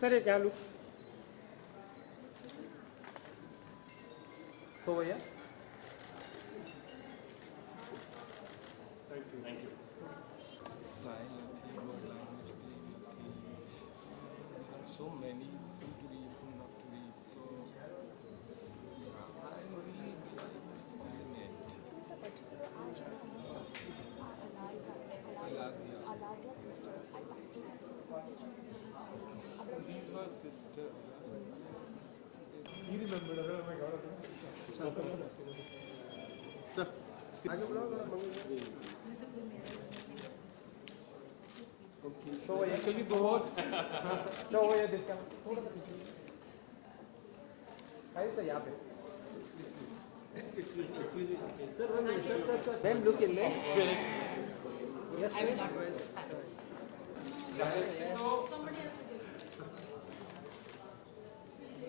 Sir ये क्या look so भैया thank you style nothing, word language play nothing. There are so many who to read, who not to read. So I really like it. There's a particular art Aladia. Aladia sisters. I documented These were sisters. he remembered अगर मैं गाना sir आगे बुलाओ जरा सो भैया Actually बहुत no भैया this camera थोड़ा सा पीछे भाई सर यहाँ पे ma'am look in checks. Yes I will not wear it. Somebody has to give it.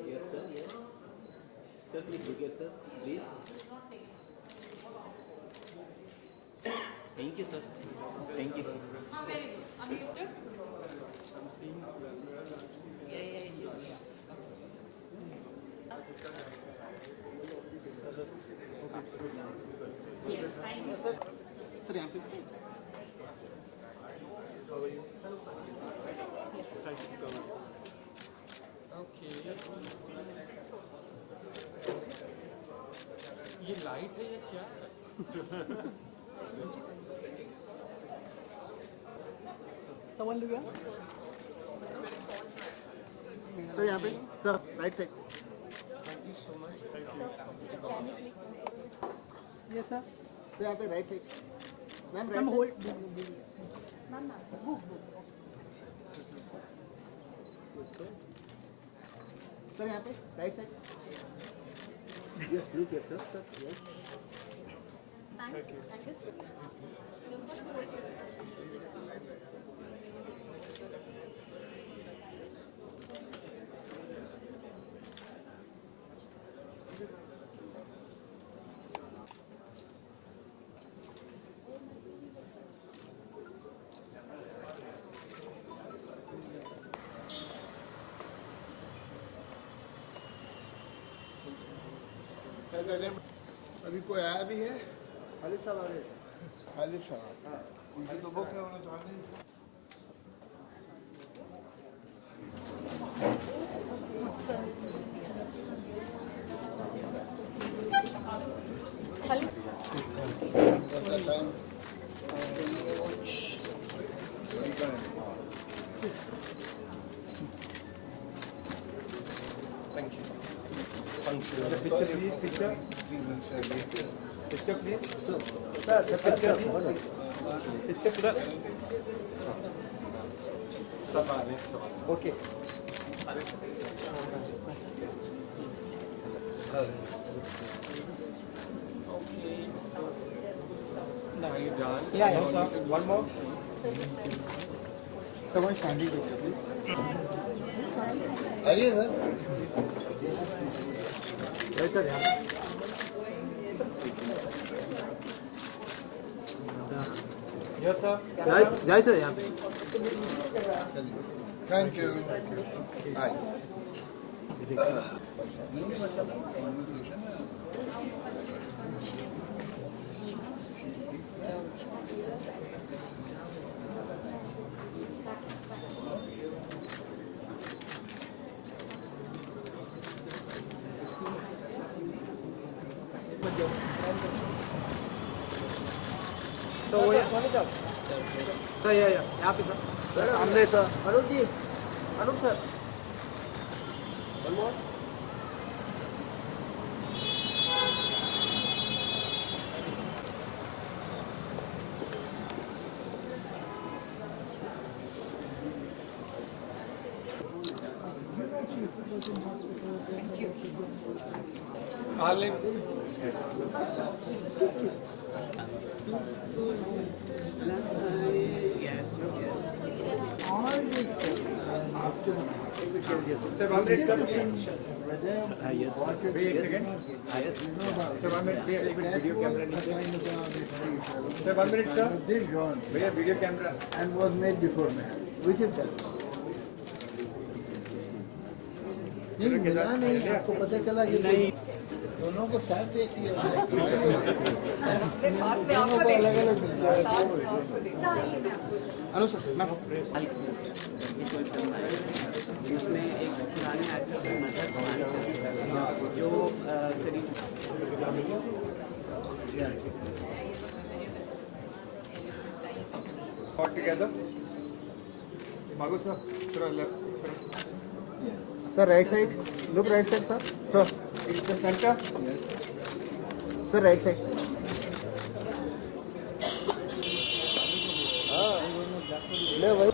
Yes, sir. Yes. Sir, please look at sir. Please. Not take it. Thank you, sir. Thank you. Very good. Unmuted. I'm seeing Yes, thank you. Sir यहाँ पे okay. ये light है या क्या है? समझ लिया sir यहाँ पे sir right side Thank you so much. Yes sir sir यहाँ पे right side ma'am ma'am hold sir यहाँ पे right side yes look yes sir sir yes Thank you. Thank you, sir. अभी कोई आया भी है खालिद साहब आ रहे खालिद साहब हाँ उनकी तो बुक है उन्हें चाहते Thank you. Picture please, picture. Picture please. Sir, picture please. Picture sir. सब आ रहे हैं, सब आ रहे हैं. Okay. Okay, so are you done? Yeah, yeah, sir. One more. Someone standing picture please. आइए सर Right sir, यहाँ. यस सर जाए sir यहाँ पे. थैंक यू हाय तो वो सर या यहाँ पे सर सामने sir Anup ji, Anup sir. One more. Khalid. Sir, 1 minute, sir. Wait a second. Sir, 1 minute. Wait, video camera. Sir, 1 minute, sir. This drawn Wait, video camera. and was made before man. Which is that? नहीं मिला नहीं आपको पता चला कि नहीं दोनों को साथ देख लिया साथ में आपको अलग अलग मिलता है साथ में आपको देखा हेलो सर मैं ये कोई फिल्म है जिसमें एक पुराने एक्टर का नजर जो करीब All together. Magu, sir. Throw left. Sir right side look right side sir It's the center. Sir right side ले भाई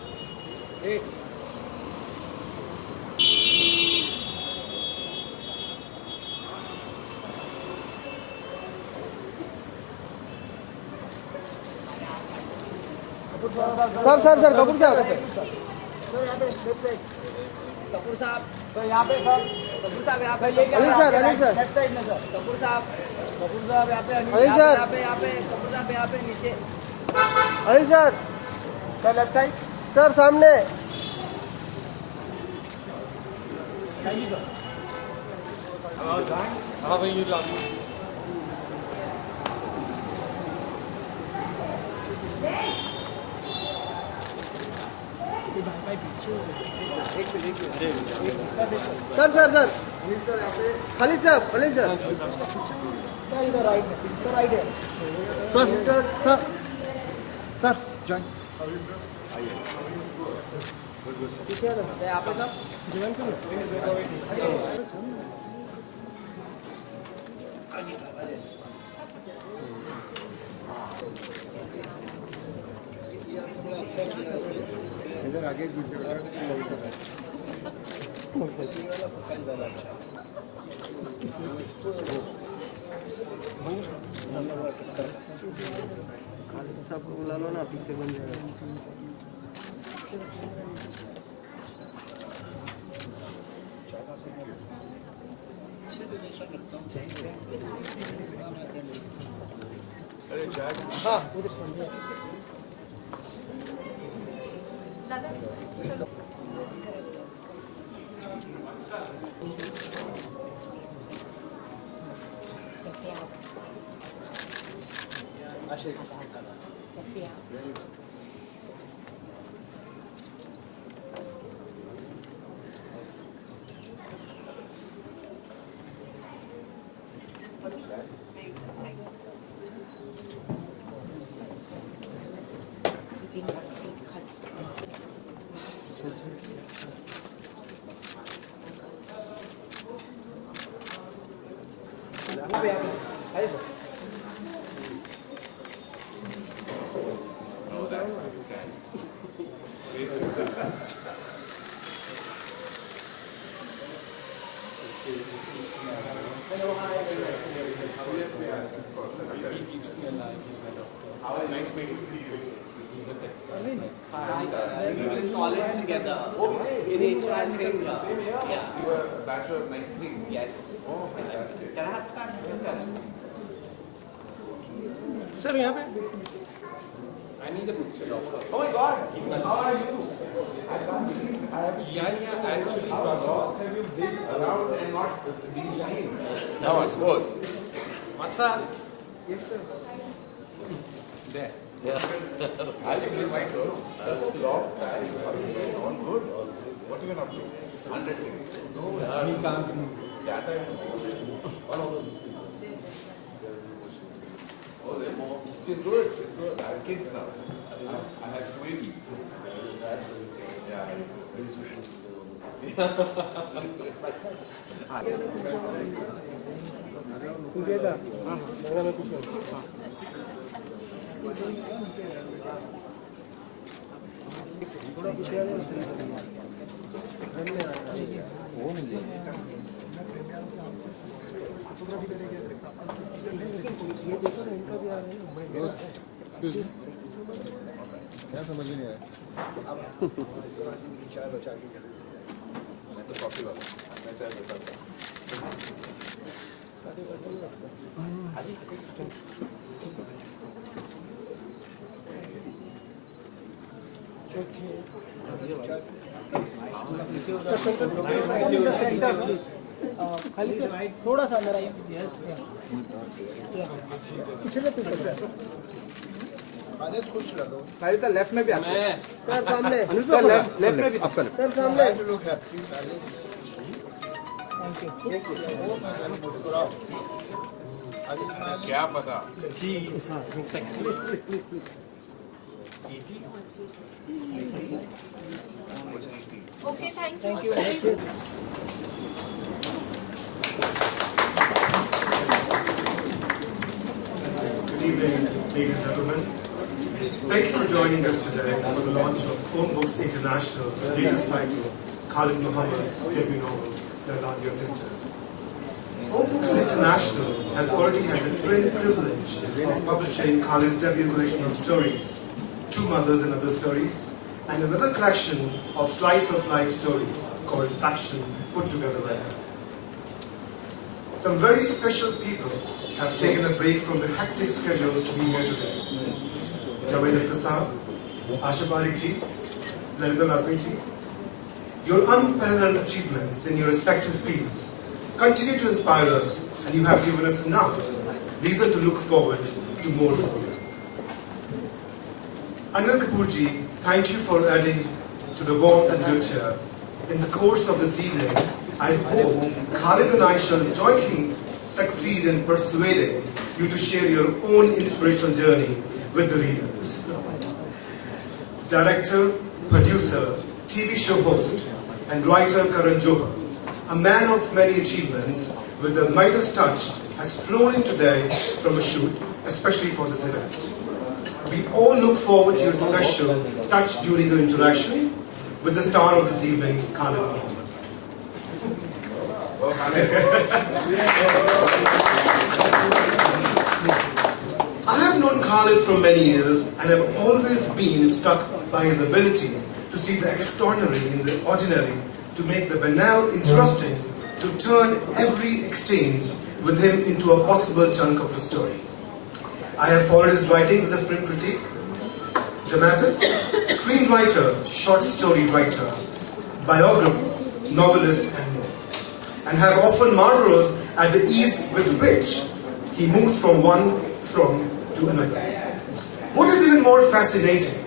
Hey. सर कपूर क्या कपूर साहब तो यहाँ पे सर कपूर साहब यहाँ पे लेके अनिल सर लेफ्ट साइड में सर कपूर साहब यहाँ पे अनिल सर यहाँ पे कपूर साहब यहाँ पे नीचे Anil sir sir left side sir सामने हाँ भाई ये लागू सर खालिद साहब अनिल सर सर जॉइन यहाँ पे सर इधर आगे सबको बुला लो ना पिक्चर बन जाएगा हाँ उधर दादा चलो He keeps me alive. He's my doctor. Nice meeting you. He's a textile. We was in college together. In HR, same class. Yeah. You were a bachelor of 93? Yes. Oh, fantastic. Can I have that? Sir, यहाँ पे. I need a picture. Oh my God! How are you? I can't believe I have Yeah, actually. How long have you been around and not been seen? Now it's both. What's up? Yes, sir. There. I think you might know. That's a long time. All good. What have you been up to? 100 things. He can't move. That I know. One of them. Oh, they're more. She's good. She's good. I have kids now. I have twins. Yeah. together क्या समझ नहीं आया? चाय बचा के मैं तो coffee वाला मैं चाय बचाता खाली थोड़ा सा अंदर आइए। खालिद खुश लग रहा खालिद लेफ्ट में भी आप सर सामने सर लेफ्ट में भी आपका सर सामने लोग हैप्पी थैंक यू। मुस्कुराओ क्या पता Okay, thank you. Good evening, ladies and gentlemen. Thank you for joining us today for the launch of Own Books International's latest title, Khalid Mohammed's debut novel, The Aladia Sisters. Own Books International has already had the twin privilege of publishing Khalid's debut collection of stories, Two Mothers and Other Stories, and another collection of slice-of-life stories called Faction Put Together by Her. Some very special people have taken a break from their hectic schedules to be here today. Javed Prasad, Asha Parekh, Aladia, your unparalleled achievements in your respective fields continue to inspire us, and you have given us enough reason to look forward to more from you. Anil Kapoor ji, thank you for adding to the warmth and good cheer. In the course of this evening, I hope Khalid and I shall jointly succeed in persuading you to share your own inspirational journey with the readers. Director, producer, TV show host, and writer Karan Johar, a man of many achievements with the Midas touch, has flown in today from a shoot, especially for this event. We all look forward to your special touch during your interaction with the star of this evening, Khalid Mohamed. I have known Khalid for many years and have always been struck by his ability to see the extraordinary in the ordinary, to make the banal interesting, to turn every exchange with him into a possible chunk of a story. I have followed his writings as a film critic, dramatist, screenwriter, short story writer, biographer, novelist, and more, and have often marveled at the ease with which he moves from one front to another. What is even more fascinating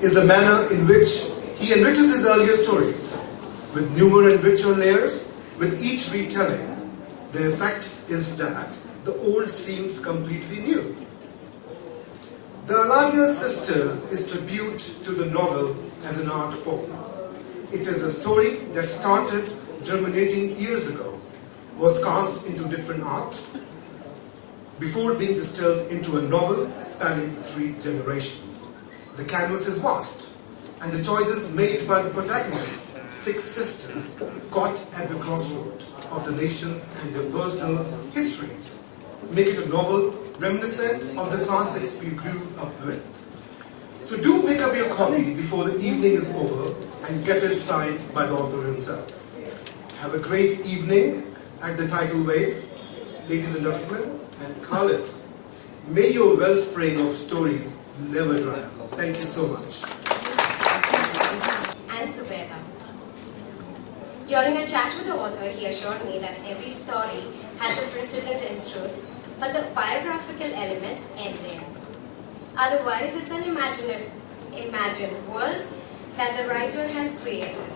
is the manner in which he enriches his earlier stories with newer and richer layers. With each retelling, the effect is that the old seems completely new. The Aladia Sisters is tribute to the novel as an art form. It is a story that started germinating years ago, was cast into different art, before being distilled into a novel spanning 3 generations. The canvas is vast, and the choices made by the protagonist, 6 sisters, caught at the crossroad of the nations and their personal histories, make it a novel reminiscent of the classics we grew up with. So do pick up your copy before the evening is over and get it signed by the author himself. Have a great evening at the Tidal Wave, ladies and gentlemen, and Khalid. May your wellspring of stories never dry up. Thank you so much. And Subeda. During a chat with the author, he assured me that every story has a precedent in truth, but the biographical elements end there. Otherwise, it's an imagined world that the writer has created.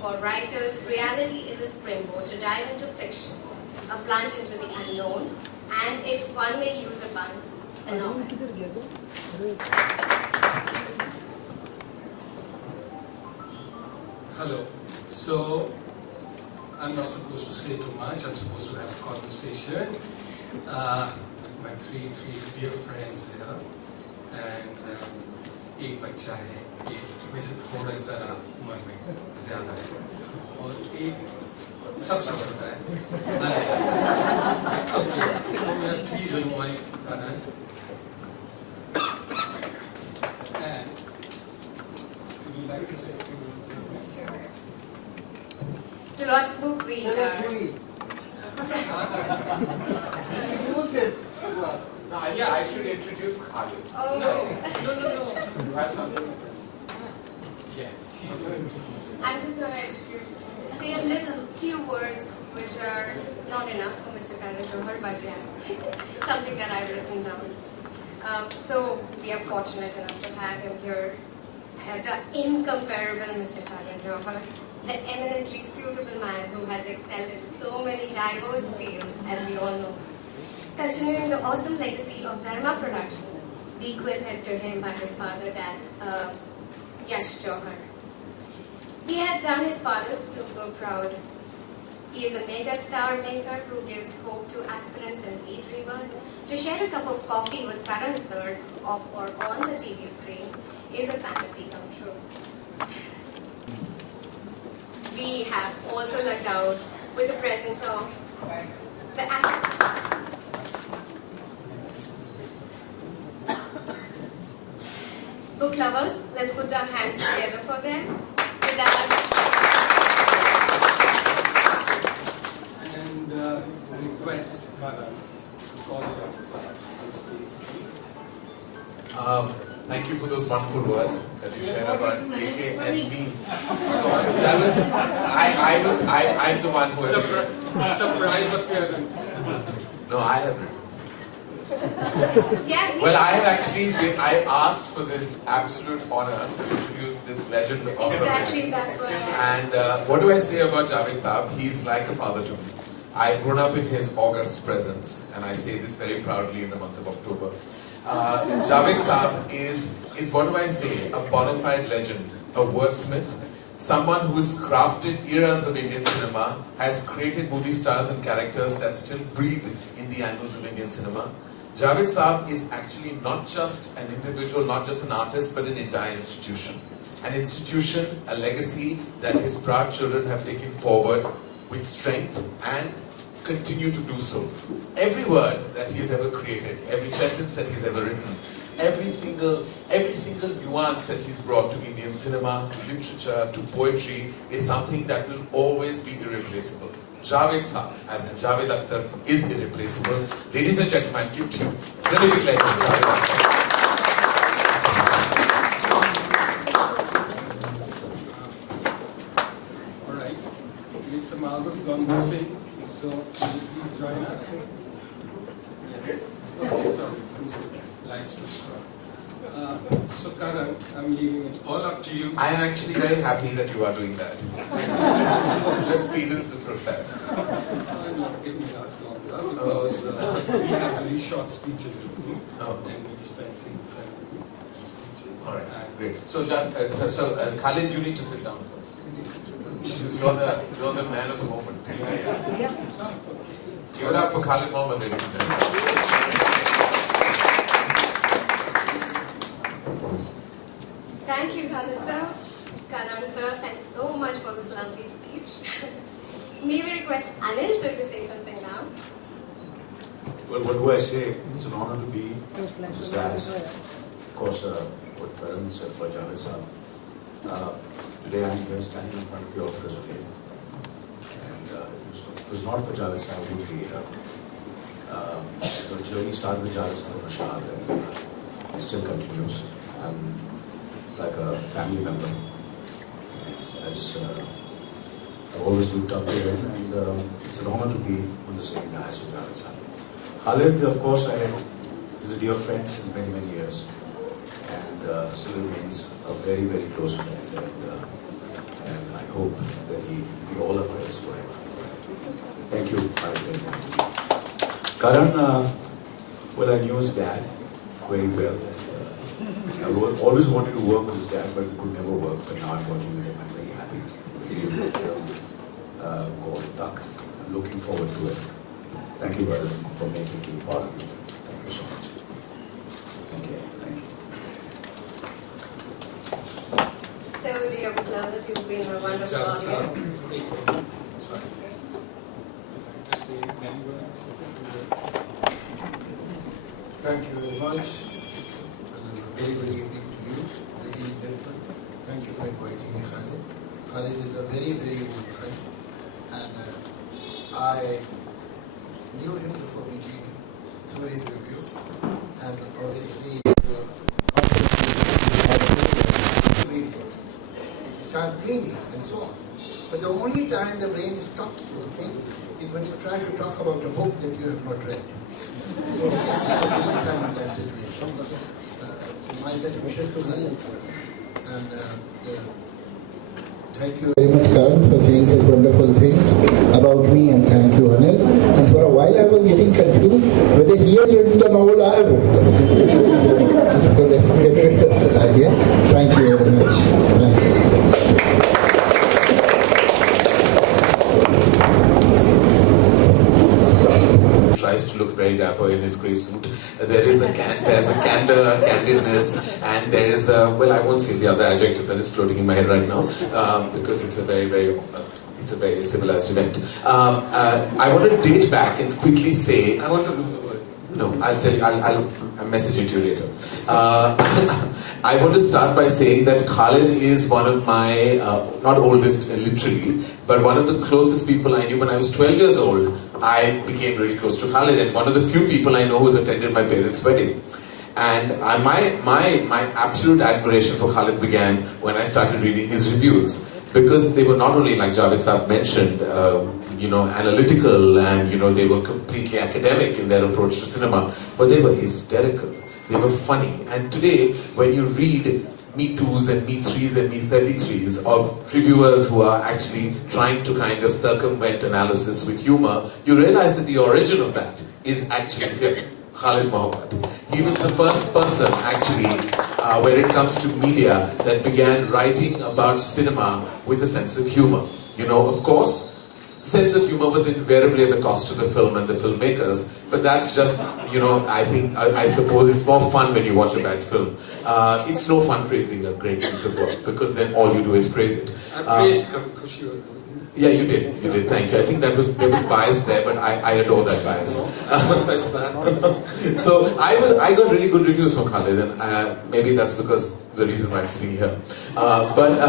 For writers, reality is a springboard to dive into fiction, a plunge into the unknown, and if one may use a pun, a novel. Hello. So, I'm not supposed to say too much. I'm supposed to have a conversation. My three dear friends here, and एक बच्चा है, एक में से थोड़ा ज़रा उम्र में ज़्यादा है, और एक Substitute that. Okay, so may I please invite Karan. And would you like to say a few words? To launch the book, we Yeah, I should introduce Khalid. Oh. No. You have something? Yes, she's going to. I'm just going to say a few words which are not enough for Mr. Karan Johar, but yeah, something that I've written down. So we are fortunate enough to have him here, the incomparable Mr. Karan Johar, the eminently suitable man who has excelled in so many diverse fields, as we all know. Continuing the awesome legacy of Dharma Productions, bequeathed to him by his father, Johar. He has done his father super proud. He is a mega star maker who gives hope to aspirants and daydreamers. To share a cup of coffee with Karan sir off or on the TV screen is a fantasy come true. We have also lucked out with the presence of the actor. Book lovers, let's put our hands together for them. With that, And request Karan to call Asha on stage, please. Thank you for those wonderful words that you shared about AK and me. That was, I'm the one who has Surprise appearance. No, I have written. yeah, Well, I have actually I asked for this absolute honor to introduce this legend of exactly, that's why. And what do I say about Javed Saab? He's like a father to me. I've grown up in his august presence, and I say this very proudly in the month of October. Javed Saab is what do I say? A bona fide legend, a wordsmith, someone who's crafted eras of Indian cinema, has created movie stars and characters that still breathe in the annals of Indian cinema. Javed Saab is actually not just an individual, not just an artist, but an entire institution. An institution, a legacy that his proud children have taken forward with strength and continue to do so. Every word that he has ever created, every sentence that he's ever written, every single nuance that he's brought to Indian cinema, to literature, to poetry, is something that will always be irreplaceable. Javed Saab, as in Javed Akhtar, is irreplaceable. Ladies and gentlemen, give to you the living legend, Javed Akhtar. All right, Mr. Malgus going to sing, so will you please join us? Yes. Okay, so lights to start. So Karan, I'm leaving it all up to you. I am actually very happy that you are doing that. Just speedens the process. No, it will last longer because we have very short speeches in the group and we dispensing the ceremony speeches. All right, great. So, Khalid, you need to sit down first. Because you're the man of the moment. Give it up for Khalid Mohamed, ladies and gentlemen. Thank you, Khalid sir. Karan sir, thank you so much for this lovely speech. May we request Anil sir to say something now? Well, what do I say? It's an honor to be his dad. Of course, what Karan said for Javed Saab. Today I'm here standing in front of you all because of him. And if it was not for Javed Saab, I would be here. The journey started with Javed Saab and Asha, and it still continues. I'm like a family member. As I've always looked up to him, and it's an honor to be on the same dais with Javed Saab. Khalid, of course, is a dear friend since many, many years, and still remains a very, very close friend. And I hope that we all are friends forever. Thank you, Parekh. Karan, well, I knew his dad very well. I always wanted to work with his dad, but we could never work. But now I'm working with him. I'm very happy. Really, the film called Duck. I'm looking forward to it. Thank you, brother, for making me part of it. Thank you so much. Okay, thank you. So, dear lovers, you've been a wonderful audience. So to say many words. Thank you very much. Very good evening to you, ladies and gentlemen. Thank you for inviting me, Khalid. Khalid is a very, very good friend, and I knew him before meeting him through his reviews, and obviously it started dreaming and so on. But the only time the brain stops working is when you try to talk about a book that you have not read. So, I'm in that situation. My best wishes to Anil. And thank you very much, Karan, for saying such wonderful things about me, and thank you, Anil. And for a while I was getting confused whether he has written the novel or I have written. So let's get rid of that idea. Thank you very much. Thank you. Tries to look very dapper in his grey suit. There is a candor, candidness, and there is a, well, I won't say the other adjective that is floating in my head right now, because it's a very civilized event. I want to date back and quickly say, I want to know the word. No, I'll tell you, I'll message it to you later. I want to start by saying that Khalid is one of my, not oldest literally, but one of the closest people I knew when I was 12 years old. I became really close to Khalid, and one of the few people I know who's attended my parents' wedding. And my absolute admiration for Khalid began when I started reading his reviews, because they were not only, like Javed Saab mentioned, analytical, and they were completely academic in their approach to cinema, but they were hysterical, they were funny. And today, when you read Me Too's and Me 3's and Me 33's of reviewers who are actually trying to kind of circumvent analysis with humor, you realize that the origin of that is actually him, Khalid Mohamed. He was the first person actually, when it comes to media, that began writing about cinema with a sense of humor. Of course, sense of humor was invariably at the cost of the film and the filmmakers, but that's just, I suppose it's more fun when you watch a bad film. It's no fun praising a great piece of work, because then all you do is praise it. I praised because you were good. Yeah, you did, thank you. I think there was bias there, but I adore that bias. So I got really good reviews from Khalid, and maybe that's because the reason why I'm sitting here. But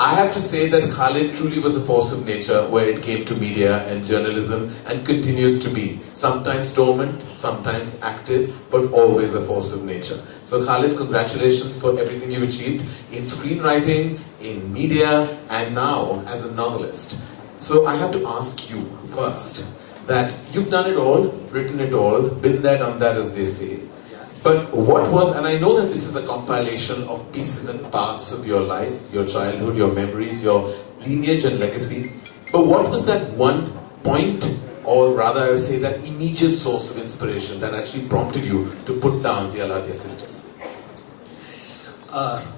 I have to say that Khalid truly was a force of nature where it came to media and journalism, and continues to be. Sometimes dormant, sometimes active, but always a force of nature. So Khalid, congratulations for everything you've achieved in screenwriting, in media, and now as a novelist. So I have to ask you first, that you've done it all, written it all, been there, done that, as they say. But what was, and I know that this is a compilation of pieces and parts of your life, your childhood, your memories, your lineage and legacy, but what was that one point, or rather I would say that immediate source of inspiration that actually prompted you to put down the Aladia sisters?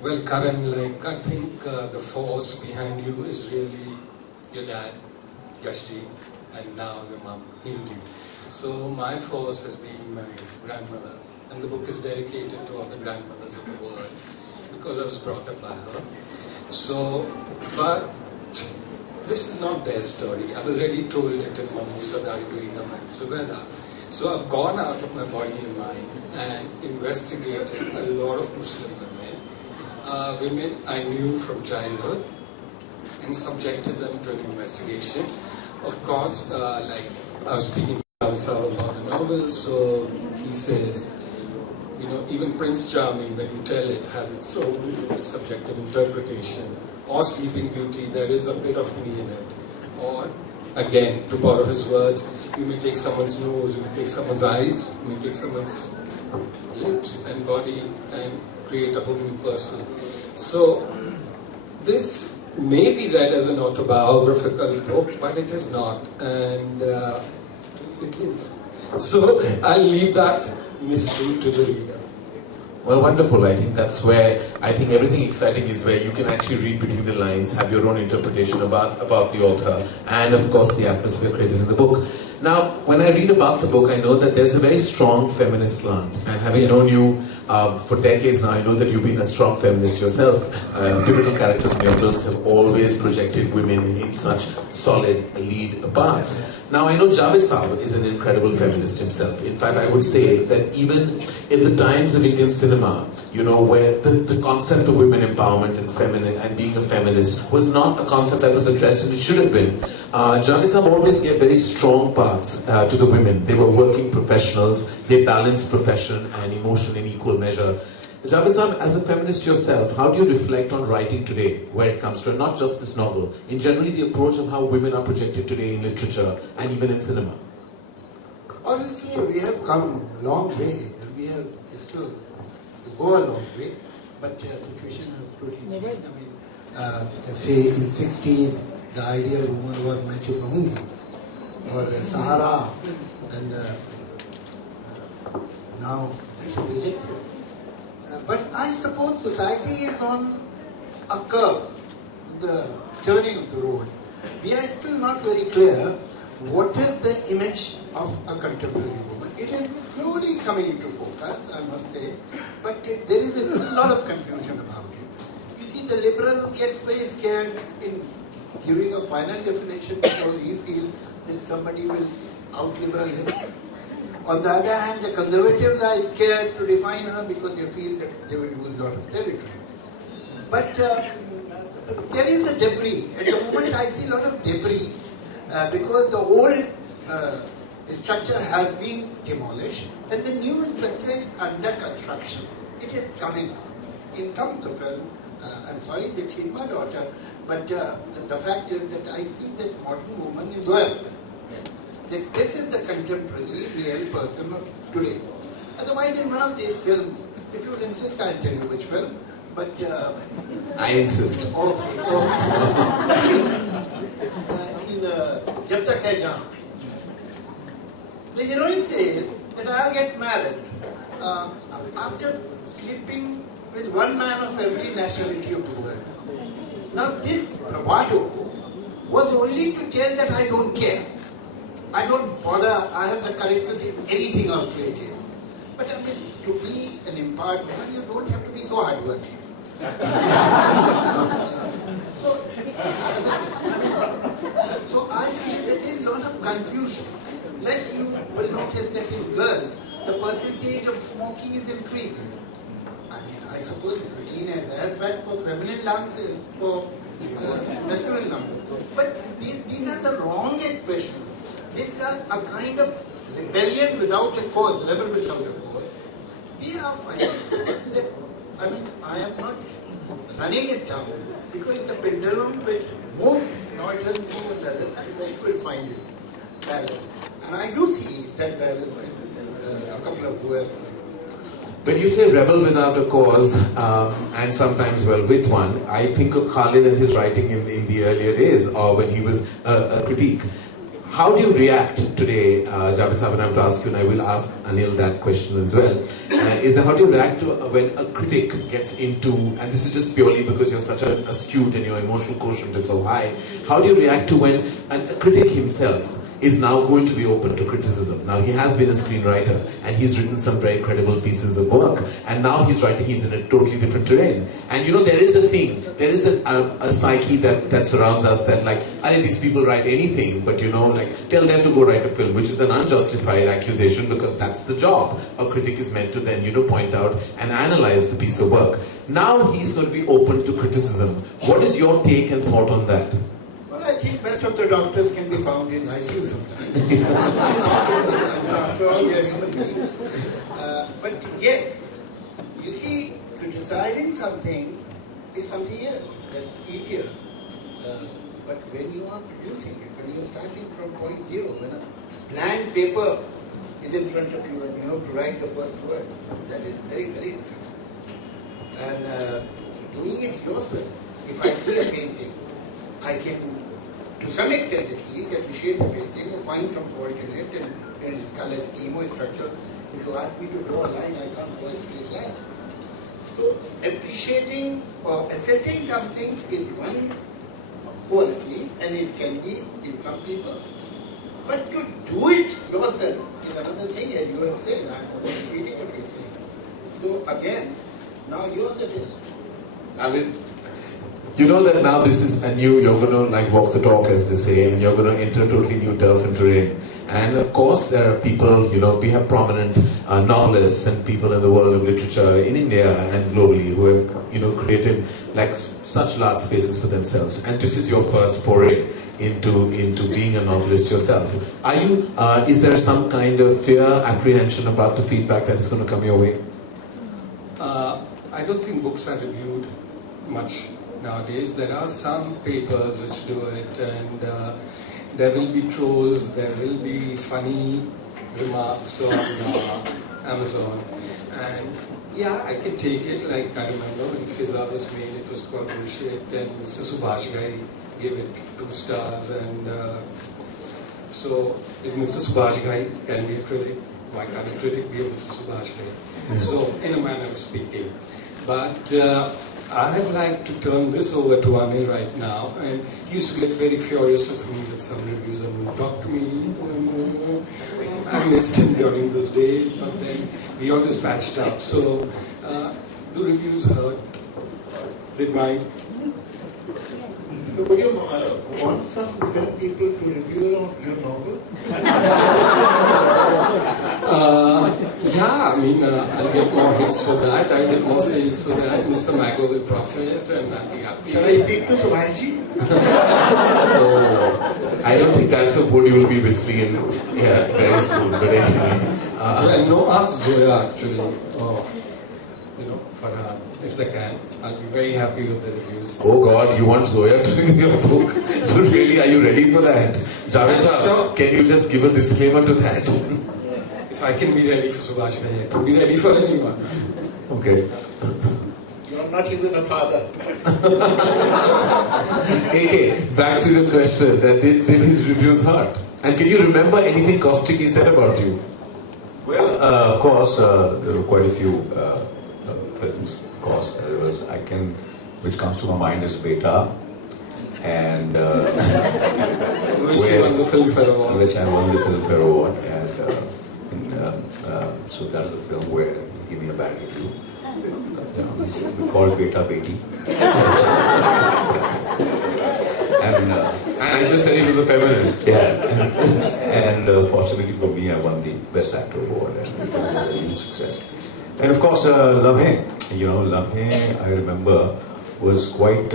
Well, Karan, I think the force behind you is really your dad, Yashji, and now your mom, Hindi. So my force has been my grandmother, and the book is dedicated to all the grandmothers of the world, because I was brought up by her. So, but this is not their story. I've already told it in Mamusa Darigam and Zubeda. So I've gone out of my body and mind and investigated a lot of Muslim women. Women I knew from childhood, and subjected them to an investigation. Of course, like I was speaking to Al about the novel, so he says, even Prince Charming, when you tell it, has its own subjective interpretation. Or Sleeping Beauty, there is a bit of me in it. Or, again, to borrow his words, you may take someone's nose, you may take someone's eyes, you may take someone's lips and body and create a whole new person. So, this may be read as an autobiographical book, but it is not. And it is. So, I'll leave that mystery to the reader. Well, wonderful. I think that's where, everything exciting is where you can actually read between the lines, have your own interpretation about the author, and of course the atmosphere created in the book. Now, when I read about the book, I know that there's a very strong feminist slant. And having known you for decades now, I know that you've been a strong feminist yourself. Pivotal characters in your films have always projected women in such solid lead parts. Now, I know Javed Saab is an incredible feminist himself. In fact, I would say that even in the times of Indian cinema, you know, where the concept of women empowerment and being a feminist was not a concept that was addressed, and it should have been. Javed Saab always gave very strong parts to the women. They were working professionals. They balanced profession and emotion in equal measure. Javed Saab, as a feminist yourself, how do you reflect on writing today, where it comes to not just this novel, in generally the approach of how women are projected today in literature and even in cinema? Obviously, we have come a long way, and we have still to go a long way, but the situation has totally changed. I mean, say in 60s, the ideal woman was मैं चुप रहूंगी, or Sahara, and now that is rejected. But I suppose society is on a curve, the turning of the road. We are still not very clear what is the image of a contemporary woman. It is slowly coming into focus, I must say, but there is a lot of confusion about it. You see, the liberal gets very scared in giving a final definition because he feels that somebody will out-liberal him. On the other hand, the conservatives are scared to define her because they feel that they will lose a lot of territory. But there is a debris. At the moment, I see a lot of debris because the old structure has been demolished and the new structure is under construction. It is coming up. In comes the film. I'm sorry that she's my daughter, but the fact is that I see that modern woman is well. That this is the contemporary real person of today. Otherwise, in one of these films, if you would insist, I'll tell you which film, but... I insist. Okay. In Jab Tak Hai Jaan, the heroine says that I'll get married after sleeping with one man of every nationality of the world. Now this bravado was only to tell that I don't care. I don't bother, I have the courage to say anything outrageous. But I mean, to be an empowered woman, you don't have to be so hardworking. So I feel that there is a lot of confusion. Like you will notice that in girls, the percentage of smoking is increasing. I mean, I suppose nicotine is as bad for feminine lungs as for masculine lungs. But these are the wrong expressions. These are a kind of rebellion without a cause, rebel without a cause. They are fighting. I mean, I am not running it down because the pendulum will move, now it doesn't move on the other side, but it will find its balance. And I do see that balance in a couple of years. When you say rebel without a cause, and sometimes well with one, I think of Khalid and his writing in the earlier days, or when he was a critique. How do you react today, Javed Saab, and I have to ask you, and I will ask Anil that question as well, is that how do you react to when a critic gets into, and this is just purely because you're such an astute and your emotional quotient is so high, how do you react to when a critic himself is now going to be open to criticism? Now he has been a screenwriter and he's written some very credible pieces of work, and now he's in a totally different terrain. And you know, there is a thing, there is a psyche that surrounds us that like, these people write anything, but you know, like, tell them to go write a film, which is an unjustified accusation because that's the job. A critic is meant to then, you know, point out and analyze the piece of work. Now he's going to be open to criticism. What is your take and thought on that? I think most of the doctors can be found in ICU sometimes. After all, they are human beings. But yes, you see, criticizing something is something else. That's easier. But when you are producing it, when you are starting from point zero, when a blank paper is in front of you and you have to write the first word, that is very, very difficult. And doing it yourself, if I see a painting, I can, to some extent at least, appreciate the painting or find some fault in it and its color scheme or structure. If you ask me to draw a line, I can't draw a straight line. So appreciating or assessing something is one quality, and it can be in some people. But to do it yourself is another thing, as you have said. I'm repeating what you're saying. So again, now you're on the list. I mean, you know that now this is a new, you're going to like walk the talk as they say, and you're going to enter a totally new turf and terrain. And of course there are people, you know, we have prominent novelists and people in the world of literature in India and globally who have, you know, created like such large spaces for themselves. And this is your first foray into being a novelist yourself. Are you, is there some kind of fear, apprehension about the feedback that is going to come your way? I don't think books are reviewed much nowadays. There are some papers which do it, and there will be trolls, there will be funny remarks on Amazon. And yeah, I can take it. Like I remember when Fizza was made, it was called bullshit, and Mr. Subhash Ghai gave it 2 stars. And so, is Mr. Subhash Ghai can be a critic? Why can't a critic be a Mr. Subhash Ghai? So, in a manner of speaking. But I'd like to turn this over to Anil right now, and he used to get very furious with me with some reviews and would talk to me. I missed him during those days, but then we always patched up. So, do reviews hurt? Did mine? So would you want some film people to review your novel? Yeah, I mean, I'll get more hits for that, I'll get more sales for that, Mr. Mago will profit, and I'll be happy. Shall I speak to Subhanji? Oh, I don't think that's a wood you will be whistling in very soon, but anyway. Well, no, ask Zoya actually, you know, for her, if they can. I'll be very happy with the reviews. Oh God, you want Zoya to read your book? So really, are you ready for that? Javed sir, can you just give a disclaimer to that? If I can be ready for Subhash Ghai, I can be ready for anyone. Okay. You're not even a father. AK, back to the question, that did his reviews hurt? And can you remember anything caustic he said about you? Well, of course, there were quite a few films. Of course, which comes to my mind is Beta, and which you won the Filmfare Award. Which I won the Filmfare Award, and so that is a film where he gave me a bad review. We called Beta Beti. And I just said he was a feminist. Yeah, and fortunately for me, I won the Best Actor Award, and the film was a huge success. And of course, Lamhe, Lamhe, I remember, was quite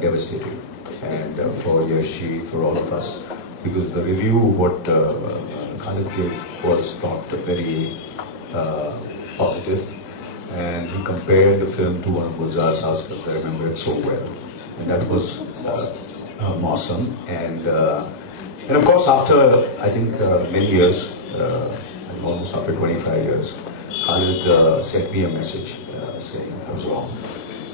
devastating. And for Yashi, for all of us, because the review, what Khalid gave was not very positive. And he compared the film to one of Gulzar's house films. I remember it so well. And that was awesome. And of course, after, I think, many years, almost after 25 years, Khalid sent me a message saying I was wrong,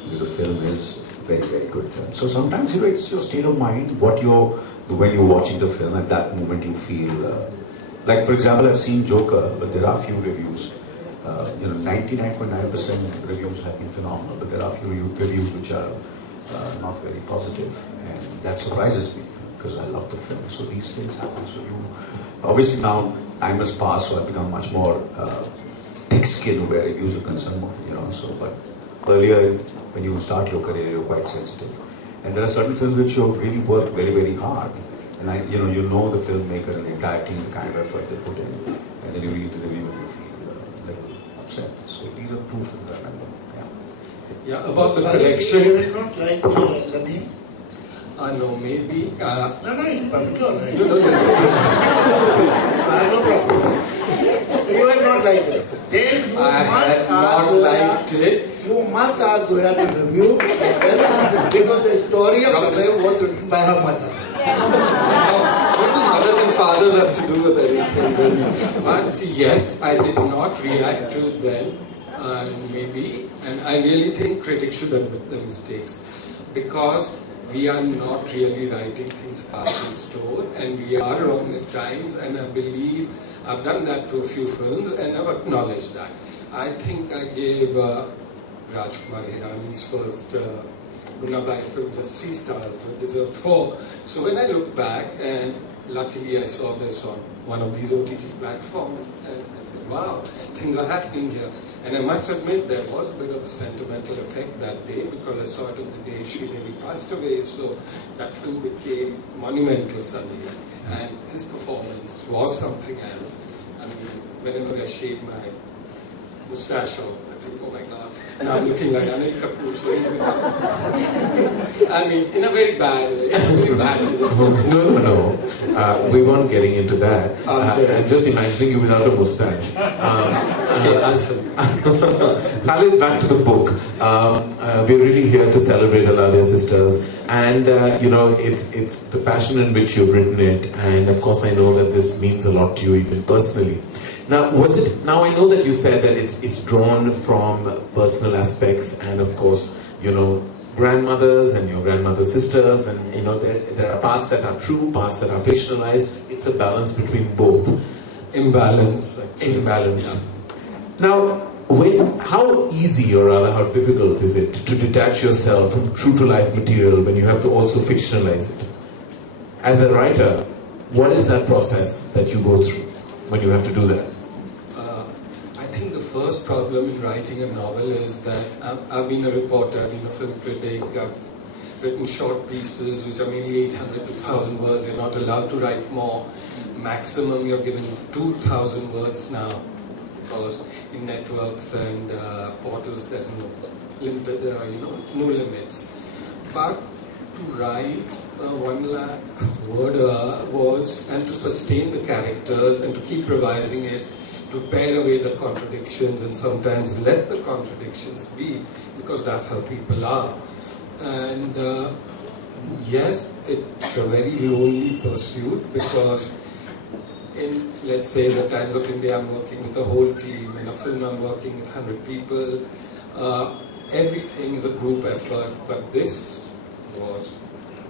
because the film is a very, very good film. So sometimes, it's your state of mind, when you're watching the film, at that moment you feel, like for example, I've seen Joker, but there are few reviews, 99.9% reviews have been phenomenal, but there are few reviews which are not very positive, and that surprises me, because I love the film. So these things happen. So obviously now time has passed, so I've become much more thick skin where reviews are concerned, but earlier when you start your career, you're quite sensitive. And there are certain films which you have really worked very, very hard. And you know the filmmaker and the entire team, the kind of effort they put in. And then you read the review and you feel a little upset. So these are two films I remember. Yeah, about the collection. You did not like Lamhe? No, maybe. No, it's perfectly all right. I have no problem. You have not liked it. Then you I must not liked it. You must ask Zoya to review the film, because the story of Lamhe was written by her mother. What do mothers and fathers have to do with anything? But yes, I did not react to it then, and I really think critics should admit their mistakes, because we are not really writing things cast in stone, and we are wrong at times, and I believe I've done that to a few films, and I've acknowledged that. I think I gave Rajkumar Hirani's first Gunabai film just 3 stars, but deserved 4. So when I look back, and luckily I saw this on one of these OTT platforms, and I said, wow, things are happening here. And I must admit there was a bit of a sentimental effect that day, because I saw it on the day Sridevi passed away, so that film became monumental suddenly. And his performance was something else. I mean, whenever I shave my moustache off, I think, oh my God, now I'm looking like Anil Kapoor, so he's with I mean, in a very bad way. No. We weren't getting into that. I'm just imagining you without a moustache. Okay, answer. Khalid, back to the book. We're really here to celebrate Aladia sisters, and it's the passion in which you've written it, and of course I know that this means a lot to you even personally. Now, I know that you said that it's drawn from personal aspects, and of course, grandmothers and your grandmother's sisters, and there are parts that are true, parts that are fictionalized. It's a balance between both. Imbalance. Yeah. Now, how easy, or rather how difficult is it to detach yourself from true-to-life material when you have to also fictionalize it? As a writer, what is that process that you go through when you have to do that? I think the first problem in writing a novel is that I've been a reporter, I've been a film critic, I've written short pieces which are mainly 800 to 1,000 words. You're not allowed to write more. Maximum you're given 2,000 words now, because in networks and portals there's no limited, no limits. But to write 1 lakh word was, and to sustain the characters and to keep revising it, to pare away the contradictions and sometimes let the contradictions be, because that's how people are. And yes, it's a very lonely pursuit, because in, let's say, the Times of India, I'm working with a whole team. In a film, I'm working with 100 people. Everything is a group effort, but this was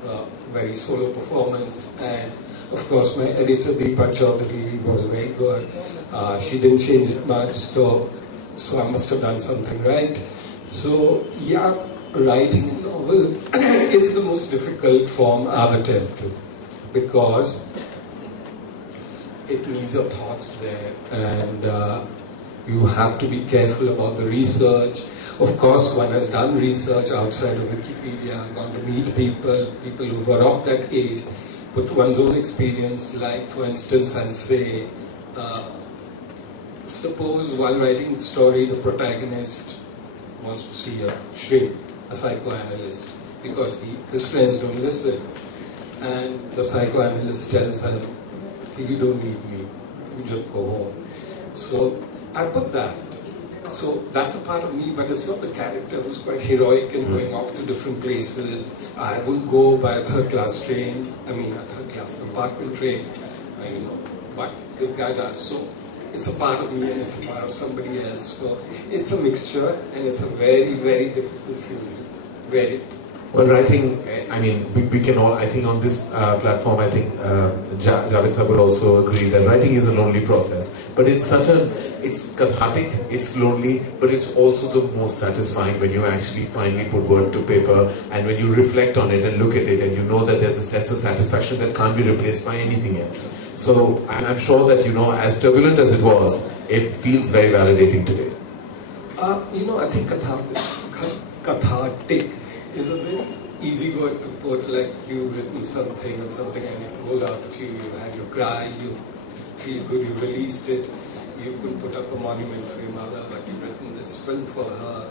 a very solo performance. And of course, my editor, Deepa Chaudhary, was very good. She didn't change it much, so I must have done something right. So, yeah, writing a novel is the most difficult form I've attempted, because it needs your thoughts there, and you have to be careful about the research. Of course, one has done research outside of Wikipedia, gone to meet people who were of that age, put one's own experience. Like, for instance, I'll say, suppose while writing the story, the protagonist wants to see a shrink, a psychoanalyst, because his friends don't listen, and the psychoanalyst tells him, you don't need me, you just go home. So I put that. So that's a part of me, but it's not the character who's quite heroic and going off to different places. I wouldn't go by a third-class train, a third-class compartment train, but this guy does. So it's a part of me and it's a part of somebody else. So it's a mixture, and it's a very, very difficult fusion. Very. Well, writing, we can all, I think on this platform, I think Javed Sahab would also agree that writing is a lonely process. But it's it's cathartic, it's lonely, but it's also the most satisfying when you actually finally put word to paper, and when you reflect on it and look at it, and you know that there's a sense of satisfaction that can't be replaced by anything else. So I'm sure that, as turbulent as it was, it feels very validating today. I think cathartic is a very easy word to put, like you've written something and it goes out of you, you had your cry, you feel good, you released it, you could put up a monument for your mother, but you've written this film for her.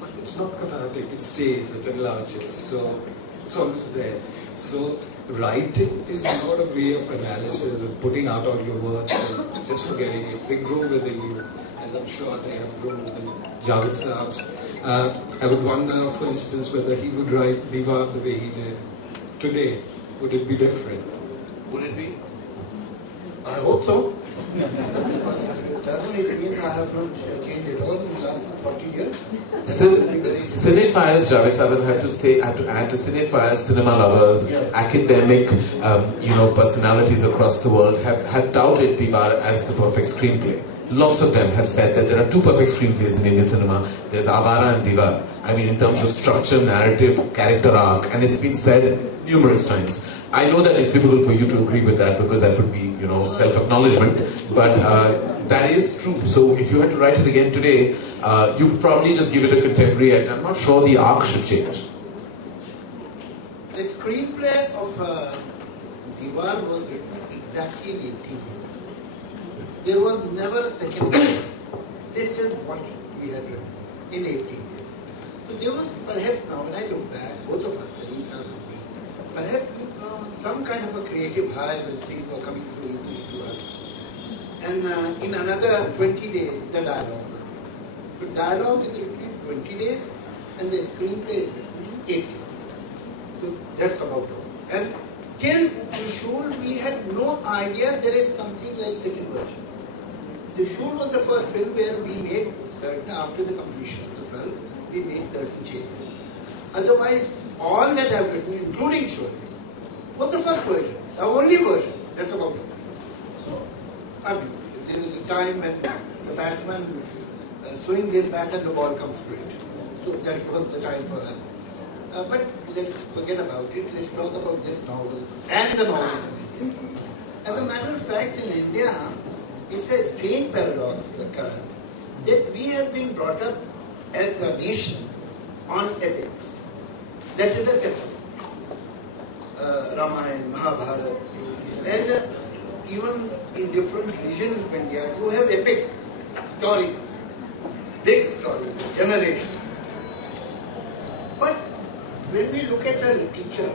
But it's not cathartic, it stays, it enlarges, so it's always there. So writing is not a way of analysis and putting out all your words and just forgetting it. They grow within you, as I'm sure they have grown within Javed Sahab's. I would wonder, for instance, whether he would write Diva the way he did today. Would it be different? Would it be? I hope so. Because if it doesn't, it means I have not changed at all in the last 40 years. Cinephiles, Javed Sahab, have to add to cinephiles, cinema lovers, academic, personalities across the world have touted Diva as the perfect screenplay. lots of them have said that there are two perfect screenplays in Indian cinema. There's Avara and Diva. I mean, in terms of structure, narrative, character arc, and it's been said numerous times. I know that it's difficult for you to agree with that because that would be, you know, self-acknowledgement, but that is true. So if you had to write it again today, you would probably just give it a contemporary edge. I'm not sure the arc should change. The screenplay of Diwar was written exactly in 18 years. There was never a second version. This is what we had written in 18 years. So there was perhaps now, when I look back, both of us, Salim Sahib and me, perhaps some kind of a creative high when things were coming so easily to us. And in another 20 days, the dialogue. The dialogue is written in 20 days and the screenplay is written in 80. So that's about all. And till Trishul, we had no idea there is something like second version. Trishul was the first film where we made certain, after the completion of the film, we made certain changes. Otherwise, all that I've written, including Sholay, was the first version, the only version. That's about it. So, I mean, there is a time when the batsman swings his bat and the ball comes to it. So that was the time for us. But let's forget about it. Let's talk about this novel and the novel in India. As a matter of fact, in India, it's a strange paradox, Karan, that we have been brought up as a nation on epics. That is a epic. Ramayana, Mahabharata, and even in different regions of India, you have epic stories, big stories, generations. But when we look at a literature,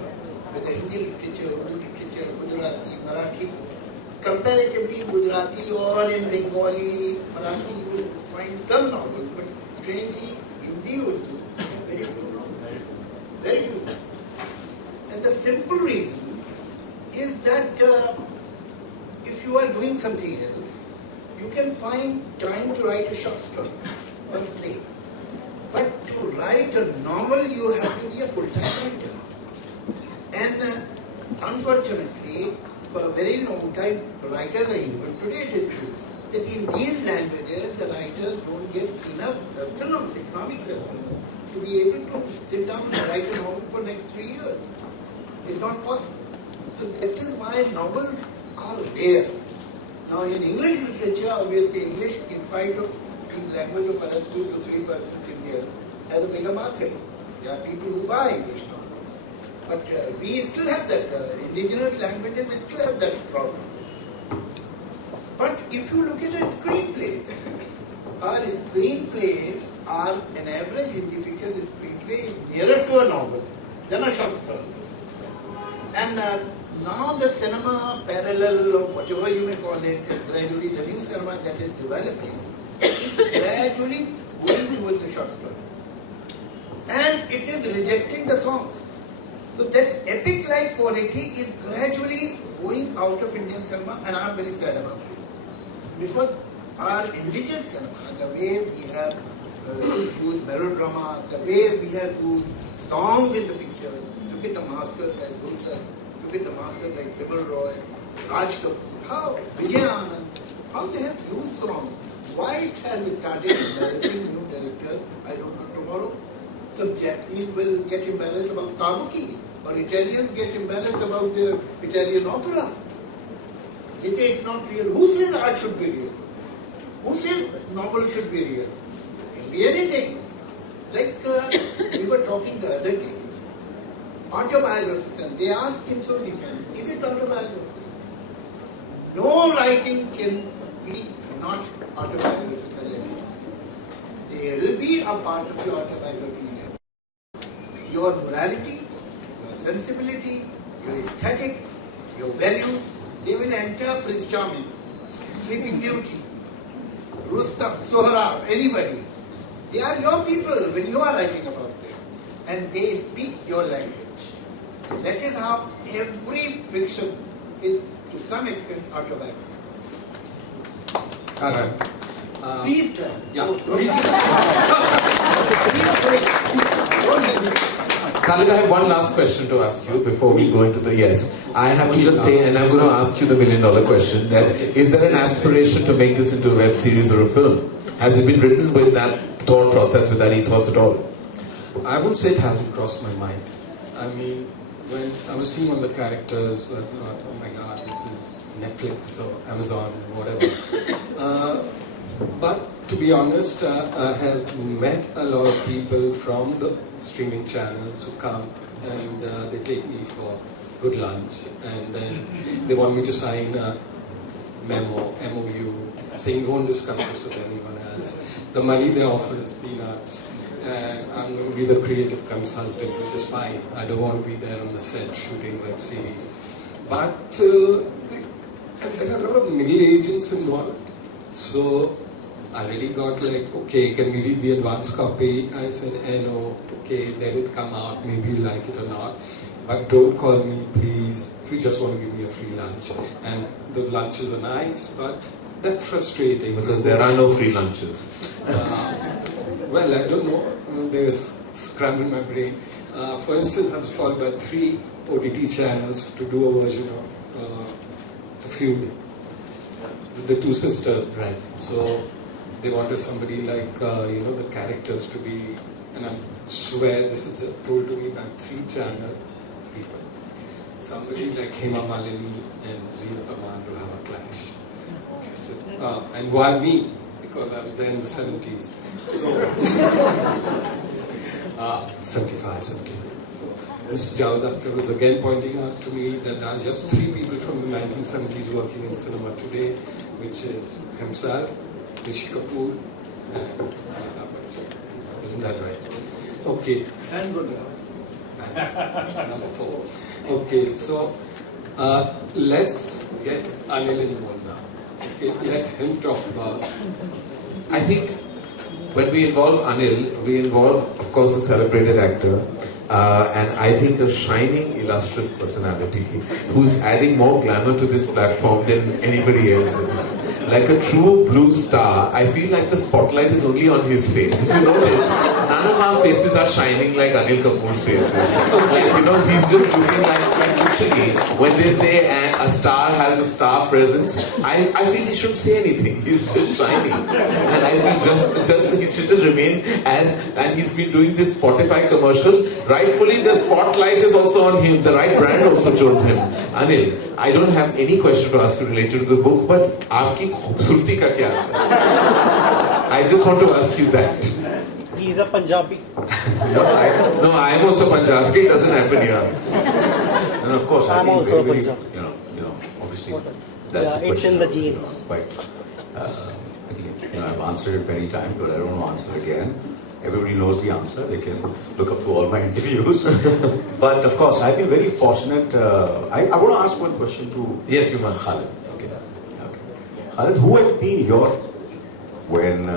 whether Hindi literature, Urdu literature, Gujarati, Marathi, comparatively in Gujarati or in Bengali, Marathi, you will find some novels, but strangely, Hindi, Urdu, very few novels. Very few. And the simple reason is that if you are doing something else, you can find time to write a short story or a play. But to write a novel, you have to be a full-time writer. And unfortunately, for a very long time, writers are even today it is true that in these languages, the writers don't get enough sustenance, economic sustenance, to be able to sit down and write a novel for next 3 years. It's not possible. So that is why novels are rare. Now in English literature, obviously English, in spite of being language of perhaps 2 to 3% India, has a bigger market. There are people who buy English novels. But we still have that, indigenous languages still have that problem. But if you look at a screenplay, our screenplays are an average Hindi picture, the screenplay is nearer to a novel than a short story. And now the cinema parallel or whatever you may call it, gradually the new cinema that is developing is gradually going towards the short story. And it is rejecting the songs. So that epic-like quality is gradually going out of Indian cinema, and I am very sad about it. Because our indigenous cinema, the way we have used melodrama, the way we have used songs in the picture, look at the masters like Gulzar, look at the masters like Bimal Roy, Raj Kapoor, how Vijay Anand, how they have used songs. Why it has started embarrassing new directors, I don't know tomorrow. Some Japanese will get embarrassed about kabuki, or Italians get embarrassed about their Italian opera. They say it's not real. Who says art should be real? Who says novel should be real? It can be anything. Like we were talking the other day, autobiographical. They asked him so many times, is it autobiographical? No writing can be not autobiographical at all. There will be a part of your autobiography in it. Your morality, your sensibility, your aesthetics, your values, they will enter Prince Charming, Sleeping Beauty, Rustam, Sohrab, anybody. They are your people when you are writing about them. And they speak your language. And that is how every fiction is to some extent autobiographical. Karan. Please tell. Yeah, please. Khalid, I have one last question to ask you before we go into the yes. I have to just say, and I'm going to ask you the million-dollar question, that is there an aspiration to make this into a web series or a film? Has it been written with that thought process, with that ethos at all? I wouldn't say it hasn't crossed my mind. I mean, when I was seeing all the characters, I thought, oh my god, this is Netflix or Amazon, whatever. But to be honest, I have met a lot of people from the streaming channels who come and they take me for good lunch, and then they want me to sign a memo, MOU, saying don't discuss this with anyone else. The money they offer is peanuts, and I'm going to be the creative consultant, which is fine. I don't want to be there on the set shooting web series. But there are a lot of middle agents involved. So I already got like, okay, can we read the advance copy? I said, no, okay, let it come out, maybe you like it or not. But don't call me, please, if you just want to give me a free lunch. And those lunches are nice, but that's frustrating. Because there are no free lunches. Well, I don't know. There's scrambling my brain. For instance, I was called by 3 OTT channels to do a version of The Feud with the 2 sisters. Right. So they wanted somebody like, the characters to be, and I swear this is told to me by 3 channel people. Somebody like Hema Malini and Zina Taman to have a clash. Okay, so, and why me? Because I was there in the 70s. So, 75, 76. So, Ms. Javadakar was again pointing out to me that there are just 3 people from the 1970s working in cinema today, which is himself, Rishi Kapoor, and Aladia. Isn't that right? Okay. And good. Number 4. Okay, so let's get Anil involved now. Okay, let him talk about. I think when we involve Anil, we involve, of course, a celebrated actor, and I think a shining, illustrious personality who's adding more glamour to this platform than anybody else is. Like a true blue star, I feel like the spotlight is only on his face. If you notice, none of our faces are shining like Anil Kapoor's faces. Like, he's just looking like literally, when they say a star has a star presence, I feel he shouldn't say anything. He's just shining. And I feel he should just remain as, and he's been doing this Spotify commercial. Rightfully, the spotlight is also on him. The right brand also chose him. Anil, I don't have any question to ask you related to the book, but aapki khubsurti ka kya raaz? I just want to ask you that. He's a Punjabi. No, I am also Punjabi. It doesn't happen here. And of course, I'm also a Punjabi. Obviously, that's the it's question. in the genes. Quite. I think I've answered it many times, but I don't want to answer it again. Everybody knows the answer. They can look up to all my interviews. But of course, I've been very fortunate. I want to ask one question to. Yes, you must. Khalid. Okay. Khalid, who has been here when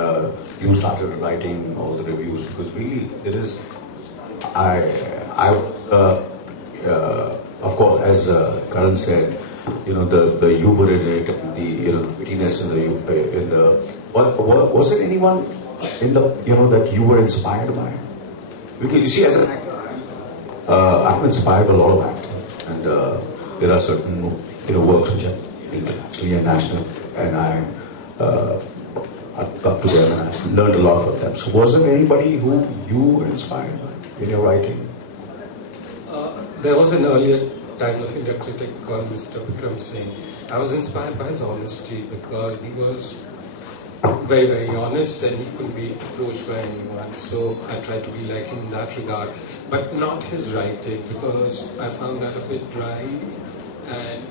you started writing all the reviews? Because really, there is. Of course, as Karan said, the humor in it, the wittiness in the. Was there anyone in the that you were inspired by? Because you see, as an actor, I'm inspired by a lot of acting, and there are certain works which are internationally and national, and I've got to them and I've learned a lot from them. So was there anybody who you were inspired by in your writing? There was an earlier Times of India critic called Mr. Vikram Singh. I was inspired by his honesty because he was very, very honest and he couldn't be approached by anyone. So I tried to be like him in that regard. But not his writing, because I found that a bit dry, and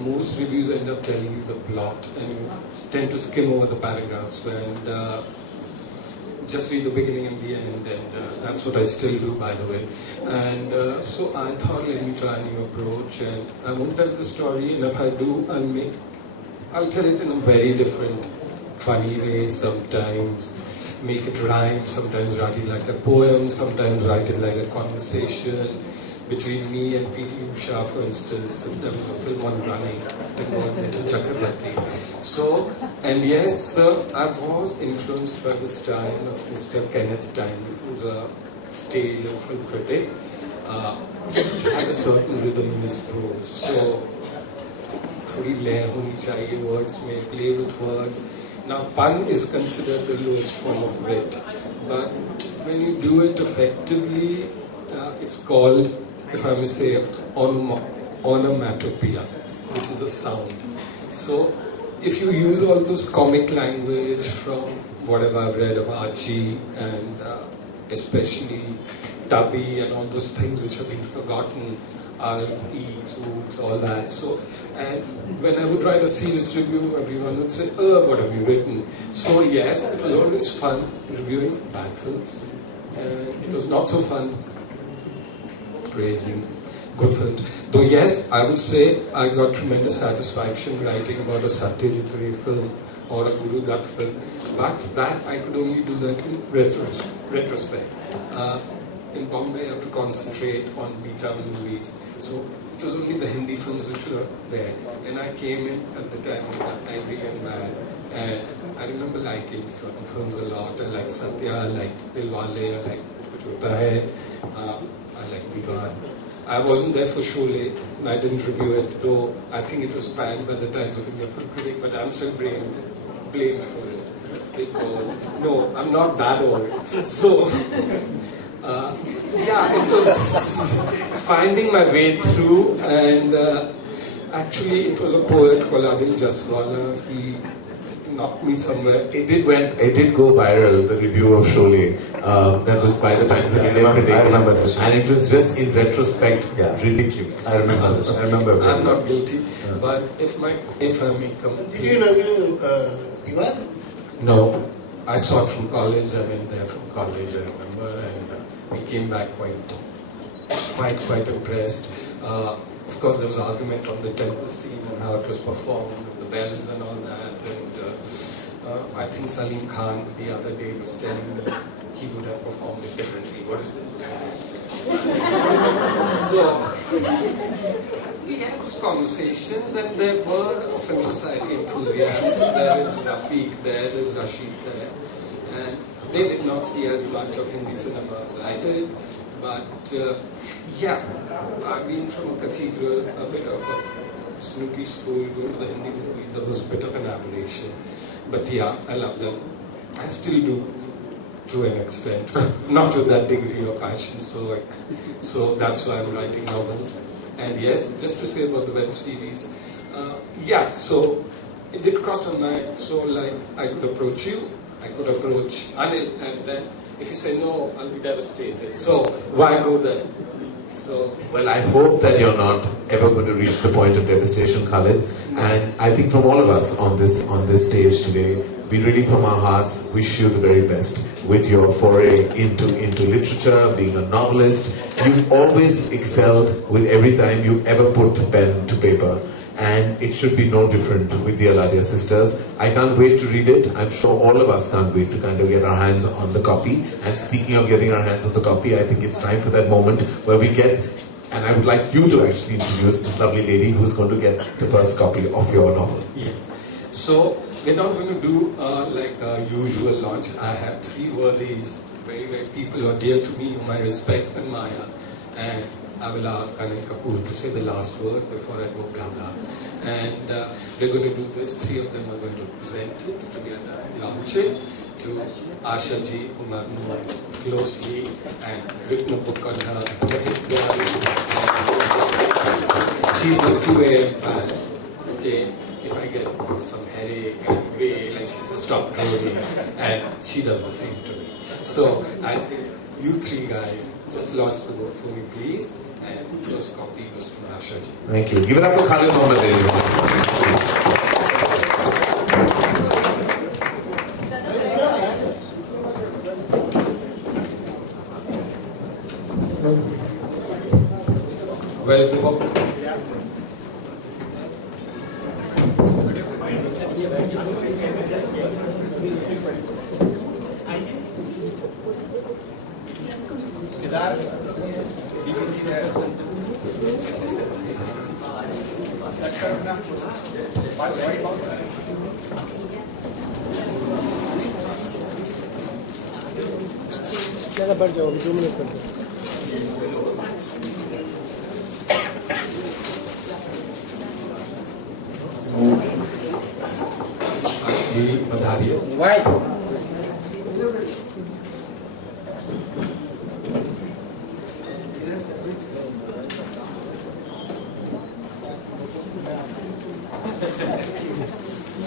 most reviews end up telling you the plot and you tend to skim over the paragraphs and just read the beginning and the end, and that's what I still do, by the way. And so I thought, let me try a new approach, and I won't tell the story, and if I do, I'll tell it in a very different, funny way. Sometimes make it rhyme, sometimes write it like a poem, sometimes write it like a conversation between me and P.T. Usha, for instance. If there was a film on running, So, and yes, I was influenced by the style of Mr. Kenneth Tynan, who's a stage and film critic. He had a certain rhythm in his prose. So, थोड़ी लय होनी चाहिए words में, play with words. Now, pun is considered the lowest form of wit, but when you do it effectively, it's called, if I may say, onomatopoeia, which is a sound. So, if you use all those comic language from whatever I've read of Archie and especially Tubby and all those things which have been forgotten, E's, Oops, all that. So, and when I would write a serious review, everyone would say, what have you written? So yes, it was always fun reviewing bad films. And it was not so fun praising good films. Though yes, I would say I got tremendous satisfaction writing about a Satyajit Ray film or a Guru Dutt film. But that, I could only do that in retrospect. In Bombay, I have to concentrate on beta movies. So it was only the Hindi films which were there. And I came in at the time of the Angry and Bad. And I remember liking certain films a lot. I liked Satya, I liked Dilwale, I liked Kuch Hota Hai, I liked Diwan. I wasn't there for Sholay, and I didn't review it, though I think it was panned by the Times of India Film Critic, but I'm still blamed for it. Because, no, I'm not that old. So, yeah, it was finding my way through, and actually it was a poet called Anil. He knocked me somewhere. It did go viral, the review of Sholay. That was by the Times of India Critic. I remember this. And it was just in retrospect ridiculous. I remember this. I remember. I'm not guilty, but if I may come. Did you review Diwan? No, I saw it from college. I went there from college, I remember, and we came back quite impressed. Of course, there was argument on the temple scene and how it was performed, with the bells and all that. And I think Salim Khan the other day was telling me he would have performed it differently. What is this? So we had those conversations, and there were film society enthusiasts. There is Rafiq there is Rashid there, and they did not see as much of Hindi cinema as I did. But yeah, I've been from a cathedral, a bit of a snooty school, going to the Hindi movies. It was a bit of an aberration. But yeah, I love them. I still do, to an extent. Not with that degree of passion, so that's why I'm writing novels. And yes, just to say about the web series, yeah, so it did cross my mind. So like, I could approach you, I could approach Anil, and then if you say no, I'll be devastated. So why go there? So, well, I hope that you're not ever going to reach the point of devastation, Khalid. And I think from all of us on this stage today, we really from our hearts wish you the very best with your foray into literature, being a novelist. You've always excelled with every time you ever put pen to paper. And it should be no different with the Aladia sisters. I can't wait to read it. I'm sure all of us can't wait to kind of get our hands on the copy. And speaking of getting our hands on the copy, I think it's time for that moment where we get, and I would like you to actually introduce this lovely lady who's going to get the first copy of your novel. Yes. So we're not going to do like a usual launch. I have three worthies, very people who are dear to me, whom I respect and admire. And I will ask Anil Kapoor to say the last word before I go blah blah. And we're going to do this. Three of them are going to present it together, launch it to Asha ji, whom I've known closely and written a book on her. She's the 2 a.m. pal. Okay, if I get some headache and wail and she says stop drooling, and she does the same to me. So I think you three guys just launch the book for me, please. And first copy goes to Asha ji. Thank you. Give it up for Khalid Mohamed, ladies and gentlemen. Where's the book? ज़्यादा बढ़ जाओगे 2 minute कर दो Aladia. Why?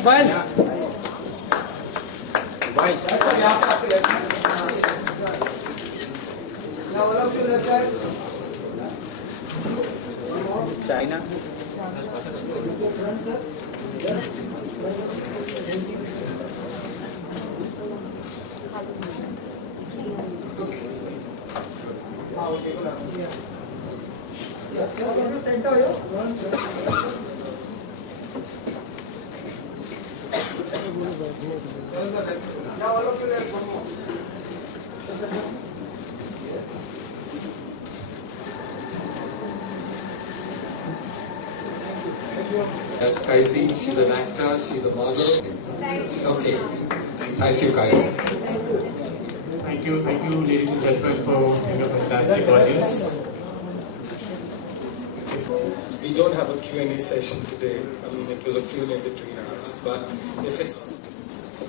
Why? China. That's Kaisi. She's an actor. She's a model. Okay. Thank you, Kaisi. Thank you, ladies and gentlemen, for being a fantastic audience. We don't have a Q&A session today. I mean, it was a Q&A between us. But if it's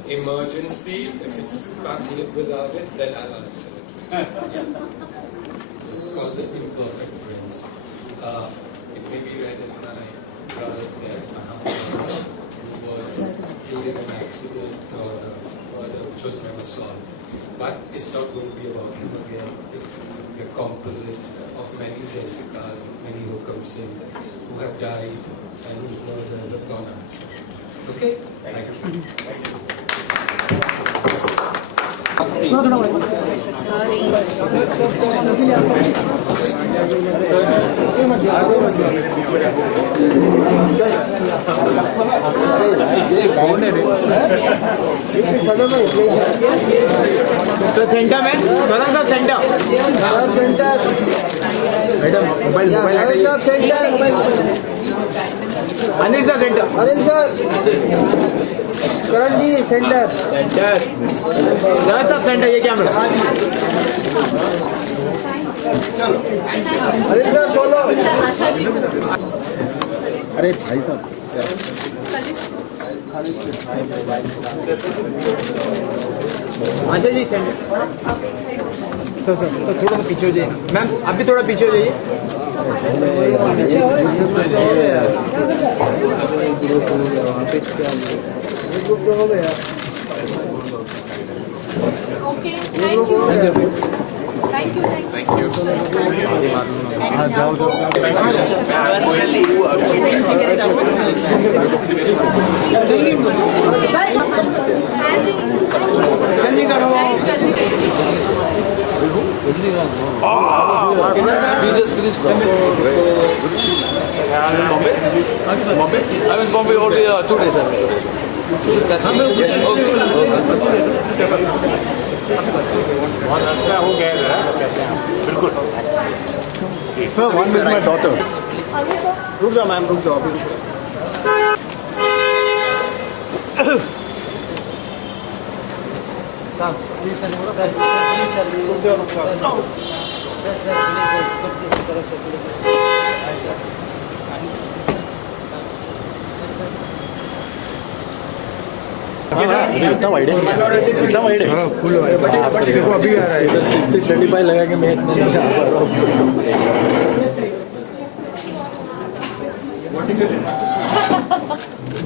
emergency, if you can't live without it, then I'll answer it. It's called the imperfect prince. It may be read as my brother's death, my half-brother, who was killed in an accident or a murder which was never solved. But it's not going to be about him again. It's going to be a composite of many Jessicas, of many Hukam Singhs who have died and whose murders have gone unsolved. Okay? Thank you. The center man, Karan sir center. Karan center. Madam, mobile. Karan sir center. Anil sir center. Anil sir. Karan ji center. Center. Karan sir center. ये camera. Anil sir follow. अरे भाई साहब. Asha ji sir थोड़ा सा पीछे हो जाइए ma'am आप भी थोड़ा पीछे हो जाइए Okay, thank you. Thank you. Thank you. जल्दी करो जल्दी We just finished now. Bombay? I'm in Bombay only 2 days. बहुत अच्छा हो गया है कैसे हैं बिल्कुल sir one with my daughter रुक जाओ मैम रुक जाओ अभी सर प्लीज सर रुक जाओ इतना वाइड है फुल देखो अभी आ रहा है इतने चंडी पाई लगा के मैं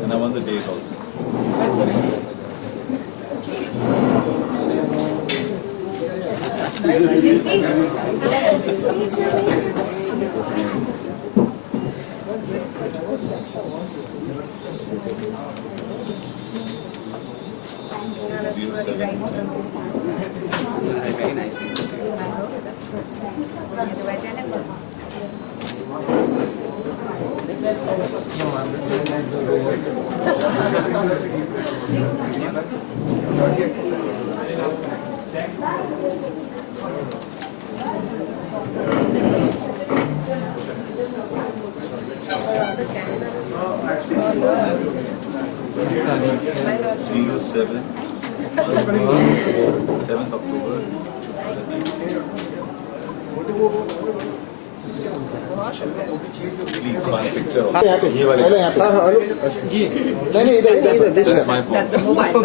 And I want the date also. Very nice. Zero 7 7th October 2019. Please, one picture. ये वाले जी नहीं इधर this the mobile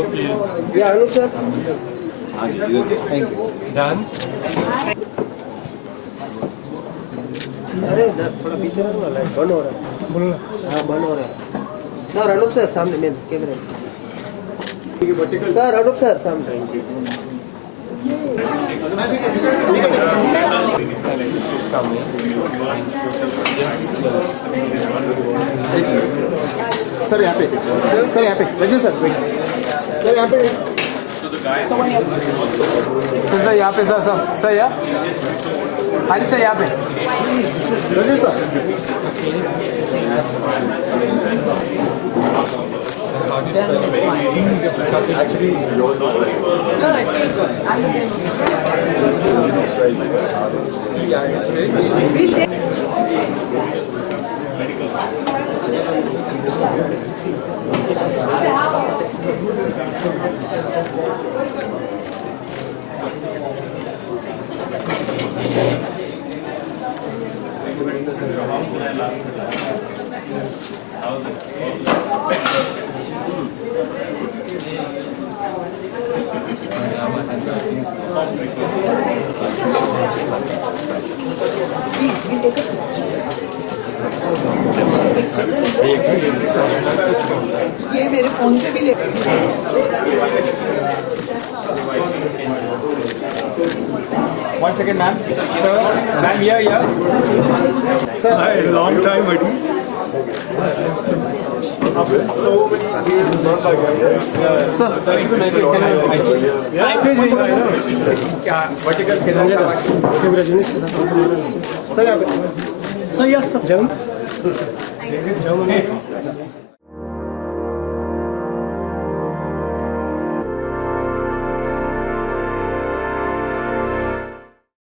okay yeah Anup sir हाँ जी इधर thank you done अरे थोड़ा पीछे रहने वाला है बंद हो रहा है बोलना हाँ बंद हो रहा है सर अनुप सर सामने में कैमरे सर अनुप सर सामने सर यहाँ पे वैसे सर यहाँ पे सर यहाँ पे सर यहाँ खाली सर यहाँ पे वैसे sir actually yours was very good. No, it is good. ये मेरे फोन से भी ले One second, ma'am. Sir, ma'am, here. sir Hi, long time, buddy. after so many years not like this sir thank you excuse me क्या vertical किधर का sir यहाँ पे सर यहाँ सब जाऊँ